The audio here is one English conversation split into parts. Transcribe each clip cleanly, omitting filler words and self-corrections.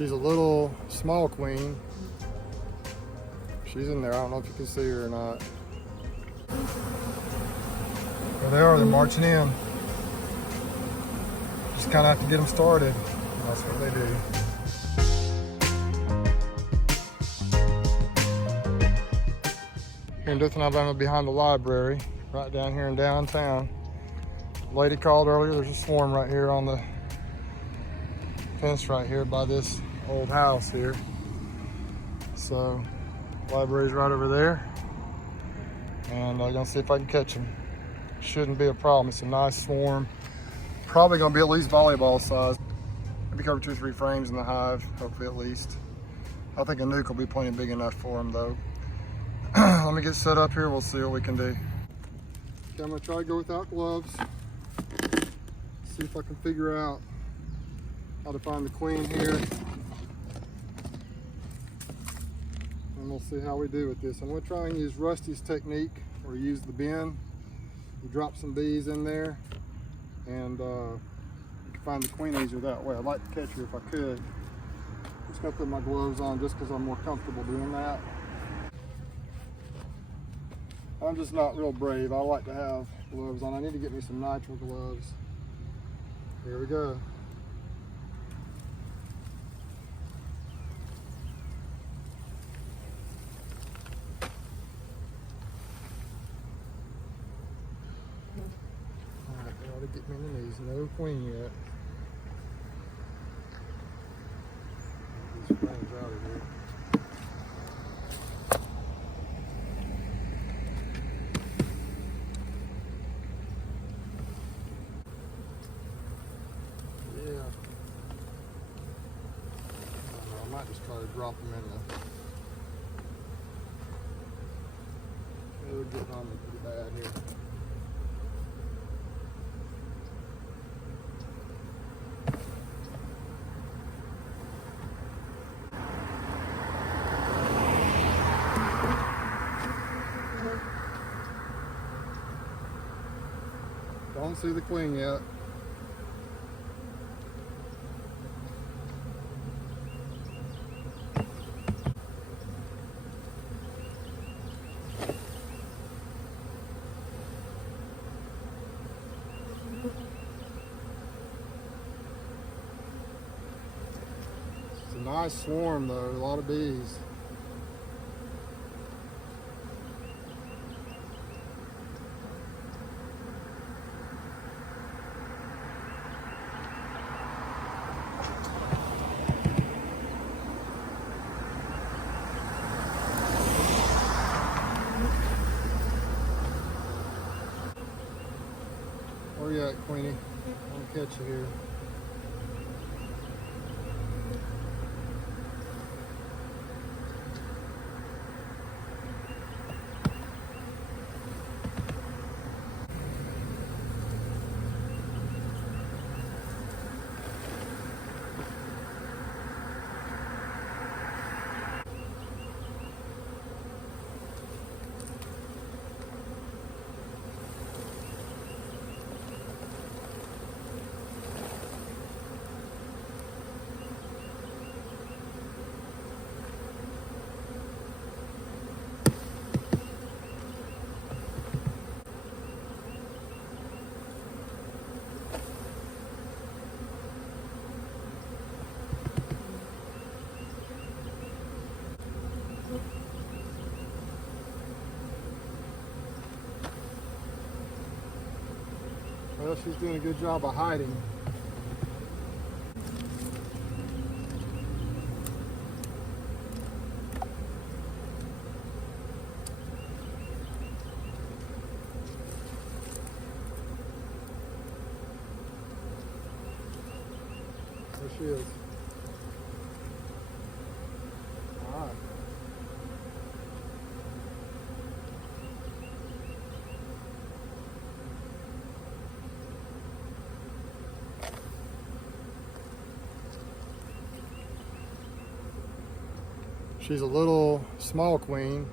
She's a little small queen. She's in there. I don't know if you can see her or not. There they are. They're marching in. Just kind of have to get them started. That's what they do. Here in Dothan, Alabama, behind the library, right down here in downtown. Lady called earlier. There's a swarm right here on the fence right here by this old house here. So, library's right over there. And I'm gonna see if I can catch them. Shouldn't be a problem. It's a nice swarm. Probably gonna be at least volleyball size. Maybe cover 2 or 3 frames in the hive, hopefully at least. I think a nuke will be plenty big enough for them though. Let me get set up here, we'll see what we can do. Okay, I'm gonna try to go without gloves. See if I can figure out how to find the queen here. And we'll see how we do with this. I'm gonna try and use Rusty's technique, or use the bin. You drop some bees in there, and you can find the queen easier that way. I'd like to catch her if I could. I'm just gonna put my gloves on just because I'm more comfortable doing that. I'm just not real brave. I like to have gloves on. I need to get me some nitrile gloves. Here we go. Alright, they ought to get me in the knees. No queen yet. Get these frames out of here. I might just try to drop them in the... They're getting on me pretty bad here. Don't see the queen yet. It's a nice swarm though, a lot of bees. Where you at, Queenie? I'll catch you here. Well, she's doing a good job of hiding. There she is. All right. She's a little small queen.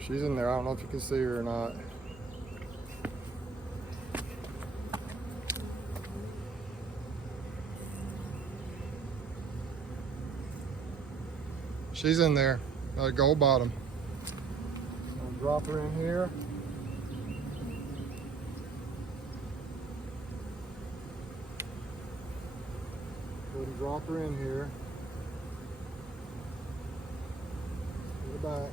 She's in there. I don't know if you can see her or not. She's in there, gold bottom. So I'll drop her in here. Go ahead and drop her in here. Put her back.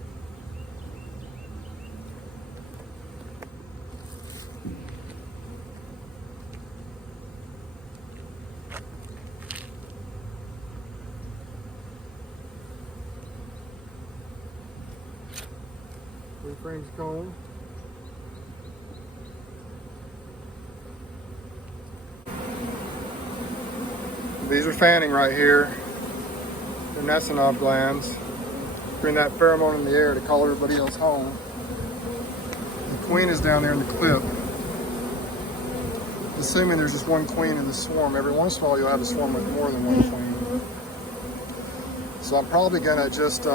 Three frames comb. These are fanning right here. They're nesting off glands. Bring that pheromone in the air to call everybody else home. The queen is down there in the clip. Assuming there's just one queen in the swarm. Every once in a while you'll have a swarm with more than one queen. So I'm probably gonna just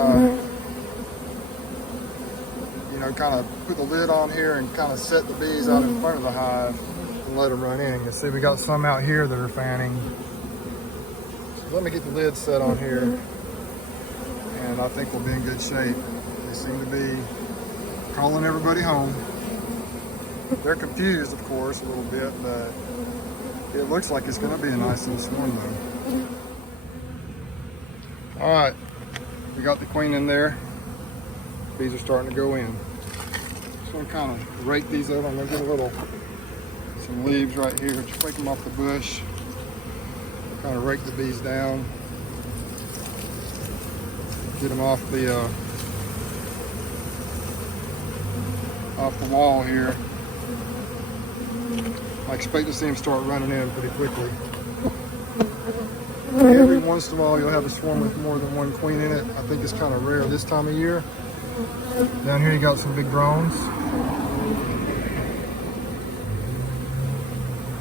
you know, kind of put the lid on here and kind of set the bees out in front of the hive and let them run in. You see we got some out here that are fanning. So let me get the lid set on here and I think we'll be in good shape. They seem to be calling everybody home. They're confused, of course, a little bit, but it looks like it's going to be a nice little swarm though. All right, we got the queen in there. Bees are starting to go in. Just want to kind of rake these over. I'm going to get some leaves right here. Just break them off the bush. Kind of rake the bees down. Get them off the wall here. I expect to see them start running in pretty quickly. Every once in a while you'll have a swarm with more than one queen in it. I think it's kind of rare this time of year. Down here you got some big drones.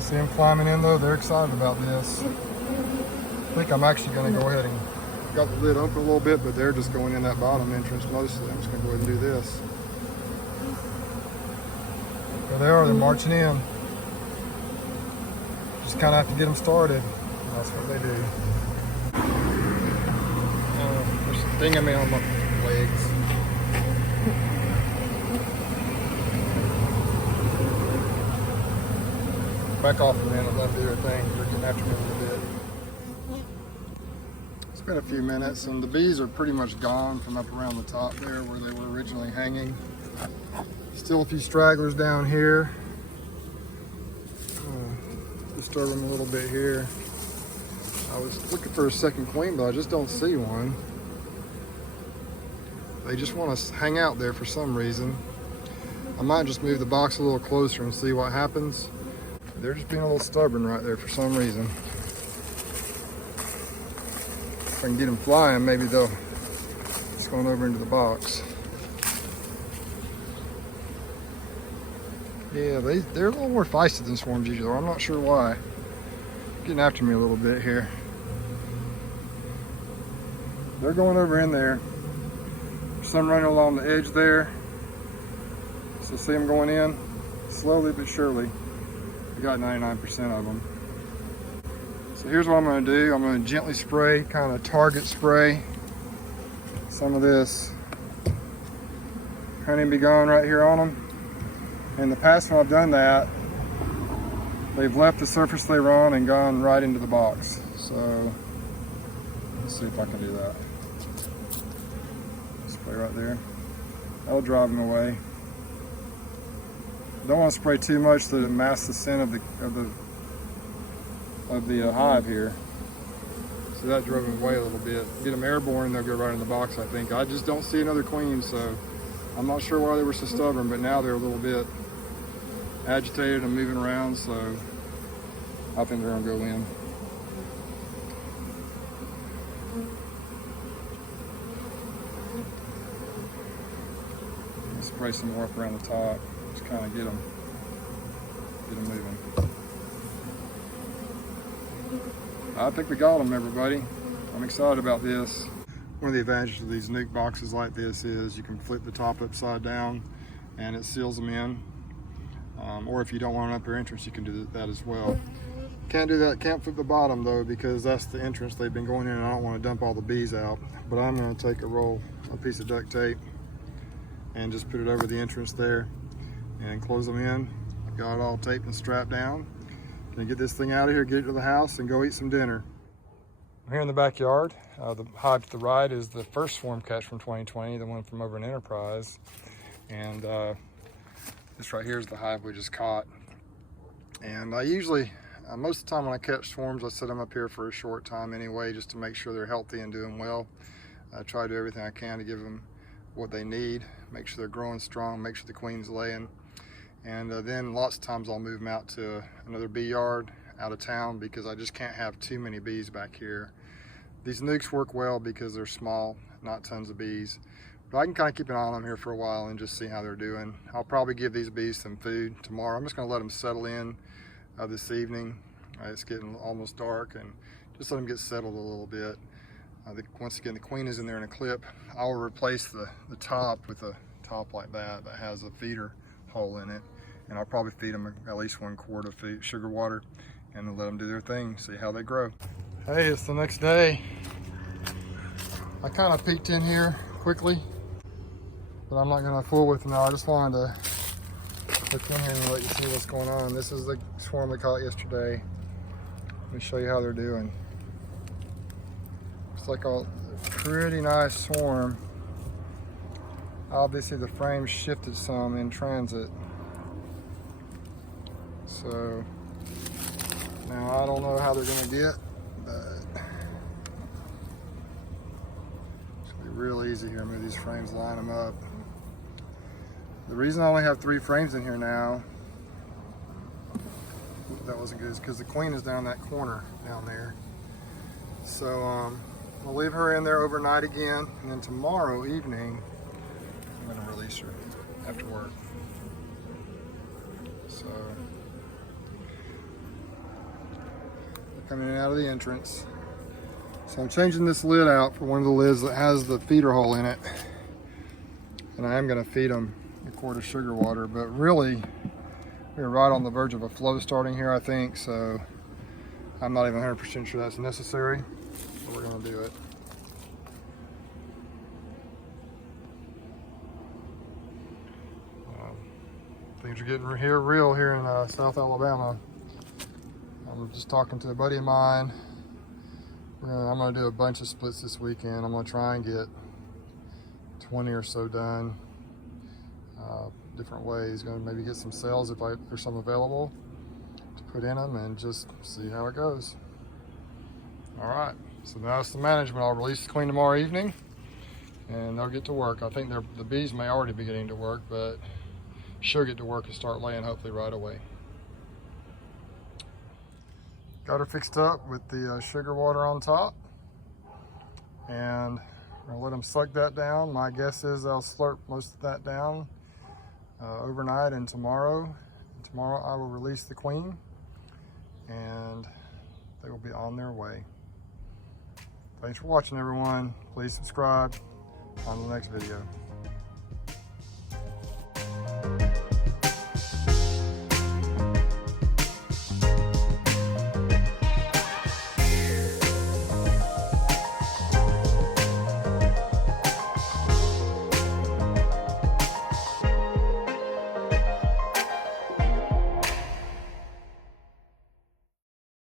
See them climbing in though, they're excited about this. I think I'm actually going to go ahead and got the lid open a little bit, but they're just going in that bottom entrance. Most of them. I'm just going to go ahead and do this. There they are, they're marching in. Just kind of have to get them started. That's what they do. They're stinging me on my legs. Back off a minute, let them do their thing. They're getting after me a little bit. It's been a few minutes and the bees are pretty much gone from up around the top there where they were originally hanging. Still a few stragglers down here. Disturb them a little bit here. I was looking for a second queen, but I just don't see one. They just want to hang out there for some reason. I might just move the box a little closer and see what happens. They're just being a little stubborn right there for some reason. If I can get them flying, maybe they'll just go over into the box. Yeah, they're a little more feisty than swarms usually. I'm not sure why. Getting after me a little bit here. They're going over in there. Some running along the edge there. So see them going in slowly but surely. We got 99% of them. So here's what I'm going to do. I'm going to gently spray, kind of target spray some of this honey be gone right here on them. In the past when I've done that, they've left the surface they were on and gone right into the box. So let's see if I can do that. Spray right there. That'll drive them away. Don't want to spray too much to mask the scent of the hive here. So that drove them away a little bit. Get them airborne, they'll go right in the box, I think. I just don't see another queen, so I'm not sure why they were so stubborn, but now they're a little bit agitated and moving around, so I think they're gonna go in. Spray some more up around the top. Just kind of get them moving. I think we got them, everybody. I'm excited about this. One of the advantages of these nuke boxes like this is you can flip the top upside down and it seals them in. Or if you don't want an upper entrance, you can do that as well. Can't do that, can't flip the bottom though, because that's the entrance they've been going in, and I don't want to dump all the bees out. But I'm going to take a piece of duct tape and just put it over the entrance there and close them in. I've got it all taped and strapped down. Gonna get this thing out of here, get it to the house, and go eat some dinner. I'm here in the backyard. The hive to the right is the first swarm catch from 2020, the one from over in Enterprise. And this right here is the hive we just caught. And I usually, most of the time when I catch swarms, I set them up here for a short time anyway, just to make sure they're healthy and doing well. I try to do everything I can to give them what they need, make sure they're growing strong, make sure the queen's laying. And then lots of times I'll move them out to another bee yard out of town, because I just can't have too many bees back here. These nukes work well because they're small, not tons of bees. But I can kind of keep an eye on them here for a while and just see how they're doing. I'll probably give these bees some food tomorrow. I'm just gonna let them settle in this evening. It's getting almost dark, and just let them get settled a little bit. Once again, the queen is in there in a clip. I'll replace the top with a top like that has a feeder hole in it. And I'll probably feed them at least 1 quart of sugar water and let them do their thing, see how they grow. Hey, it's the next day. I kind of peeked in here quickly, but I'm not gonna fool with you now. I just wanted to look in here and let you see what's going on. This is the swarm we caught yesterday. Let me show you how they're doing. It's like a pretty nice swarm. Obviously the frame shifted some in transit. So now I don't know how they're gonna get, but it's gonna be real easy here. Move these frames, line them up. The reason I only have 3 frames in here now, that wasn't good, is because the queen is down that corner down there. So I'll leave her in there overnight again, and then tomorrow evening I'm gonna release her after work. So coming in and out of the entrance. So I'm changing this lid out for one of the lids that has the feeder hole in it. And I am gonna feed them a quart of sugar water, but really we're right on the verge of a flow starting here, I think. So I'm not even 100% sure that's necessary, but we're gonna do it. Things are getting real here in South Alabama. I'm just talking to a buddy of mine. I'm gonna do a bunch of splits this weekend. I'm gonna try and get 20 or so done different ways. Gonna maybe get some sales if there's some available to put in them, and just see how it goes. All right, so that's the management. I'll release the queen tomorrow evening, and they'll get to work. I think the bees may already be getting to work, but she'll get to work and start laying hopefully right away. Got her fixed up with the sugar water on top, and I'll let them suck that down. My guess is they'll slurp most of that down overnight and tomorrow. Tomorrow I will release the queen, and they will be on their way. Thanks for watching, everyone. Please subscribe. On the next video.